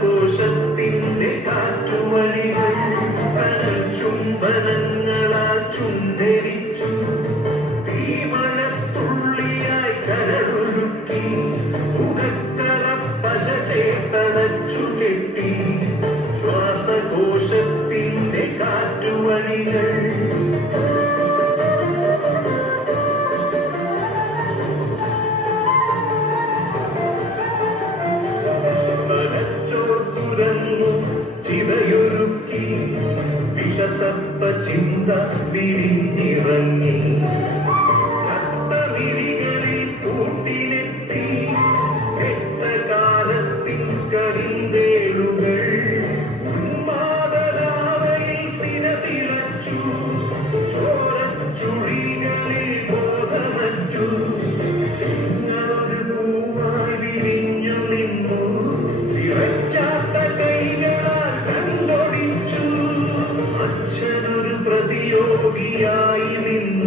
ആഘോഷത്തിന്റെ കാറ്റുവഴികൾ ചുംബന സപ്പ ചിന്ത വിരിഞ്ഞിറങ്ങി കട്ട വിഴികളിൽ കൂട്ടി രോഗിയായി നിന്നു.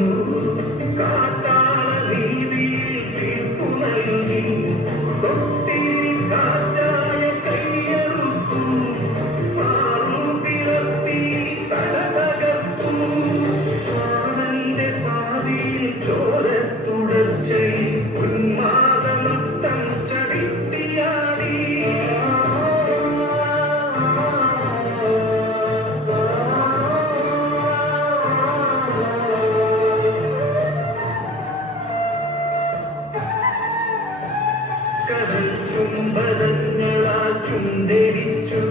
കടൽ ചുംബനങ്ങളാ ചുണ്ടരിച്ചു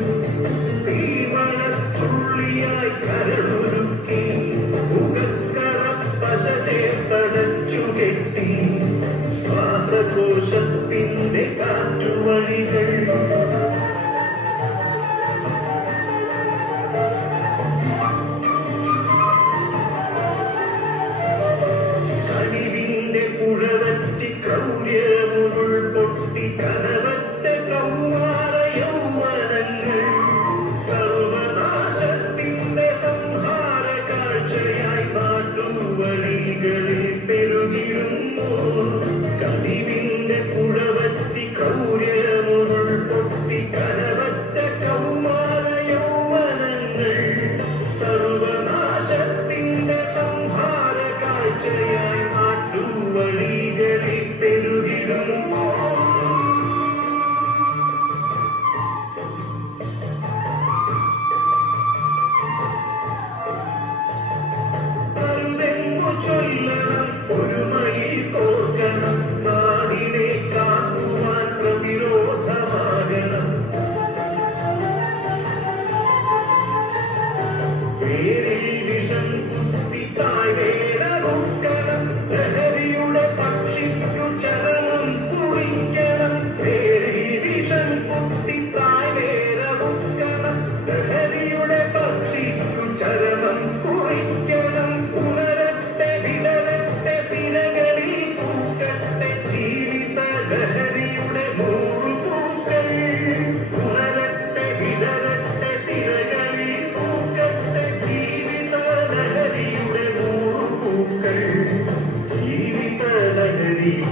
തീമണ തുള്ളിയായി കരളും Billy. വലിച്ചു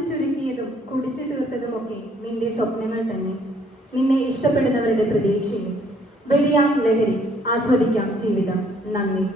ചുരുക്കിയതും കുടിച്ചു തീർത്തതുമൊക്കെ നിന്റെ സ്വപ്നങ്ങൾ തന്നെ. നിന്നെ ഇഷ്ടപ്പെടുന്നവരുടെ പ്രതീക്ഷയും. വെടിയാം ലഹരി. ആസ്വദിക്കാം ജീവിതം. നന്ദി.